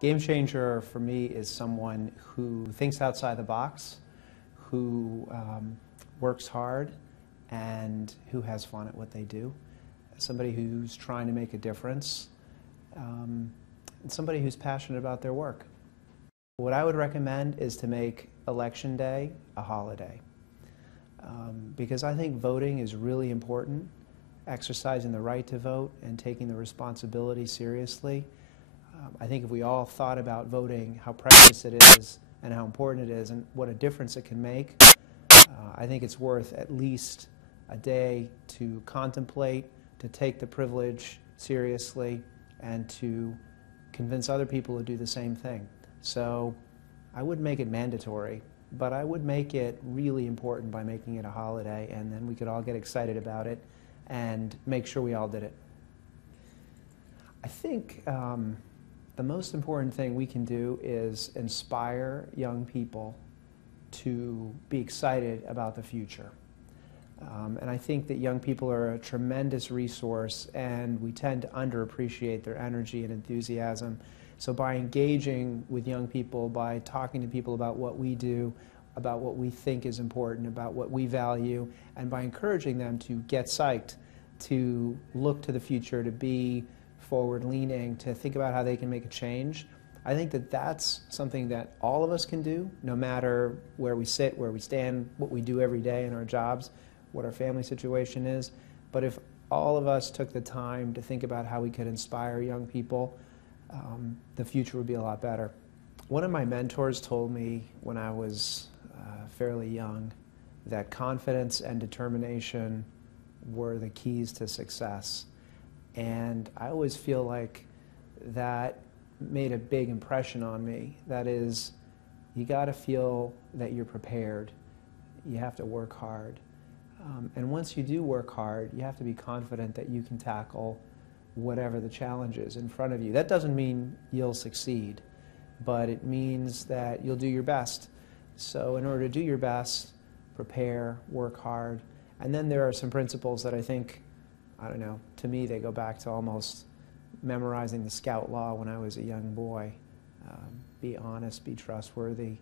Game changer for me is someone who thinks outside the box, who works hard, and who has fun at what they do. Somebody who's trying to make a difference, and somebody who's passionate about their work. What I would recommend is to make Election Day a holiday, because I think voting is really important, exercising the right to vote and taking the responsibility seriously. I think if we all thought about voting, how precious it is and how important it is and what a difference it can make, I think it's worth at least a day to contemplate, to take the privilege seriously, and to convince other people to do the same thing. So I wouldn't make it mandatory, but I would make it really important by making it a holiday, and then we could all get excited about it and make sure we all did it. I think the most important thing we can do is inspire young people to be excited about the future. And I think that young people are a tremendous resource, and we tend to underappreciate their energy and enthusiasm. So by engaging with young people, by talking to people about what we do, about what we think is important, about what we value, and by encouraging them to get psyched, to look to the future, to be forward-leaning, to think about how they can make a change, I think that that's something that all of us can do, no matter where we sit, where we stand, what we do every day in our jobs, what our family situation is. But if all of us took the time to think about how we could inspire young people, the future would be a lot better. One of my mentors told me when I was fairly young that confidence and determination were the keys to success. And I always feel like that made a big impression on me. That is, you got to feel that you're prepared. You have to work hard. And once you do work hard, you have to be confident that you can tackle whatever the challenge is in front of you. That doesn't mean you'll succeed, but it means that you'll do your best. So in order to do your best, prepare, work hard. And then there are some principles that I think, I don't know, to me they go back to almost memorizing the Scout Law when I was a young boy. Be honest, be trustworthy,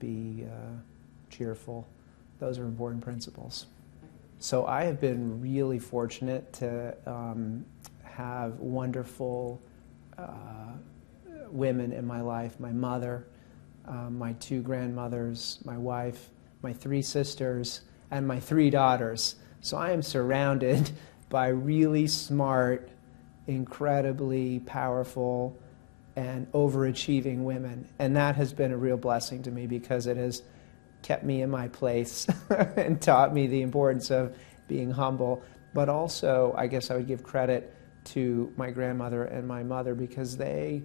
be cheerful. Those are important principles. So I have been really fortunate to have wonderful women in my life. My mother, my two grandmothers, my wife, my three sisters, and my three daughters. So I am surrounded by really smart, incredibly powerful, and overachieving women. And that has been a real blessing to me because it has kept me in my place and taught me the importance of being humble. But also, I guess I would give credit to my grandmother and my mother because they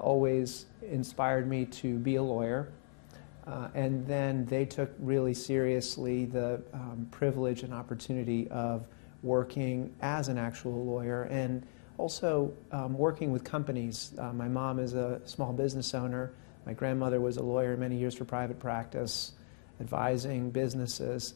always inspired me to be a lawyer. And then they took really seriously the privilege and opportunity of working as an actual lawyer and also working with companies. My mom is a small business owner. My grandmother was a lawyer many years for private practice, advising businesses.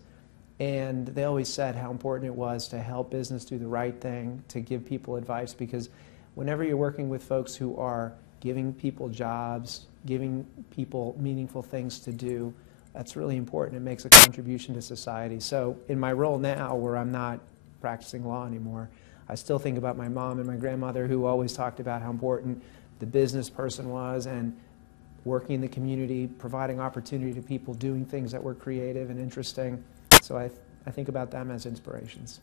And they always said how important it was to help business do the right thing, to give people advice, because whenever you're working with folks who are giving people jobs, giving people meaningful things to do, that's really important. It makes a contribution to society. So in my role now, where I'm not practicing law anymore, I still think about my mom and my grandmother who always talked about how important the business person was and working in the community, providing opportunity to people, doing things that were creative and interesting. So I think about them as inspirations.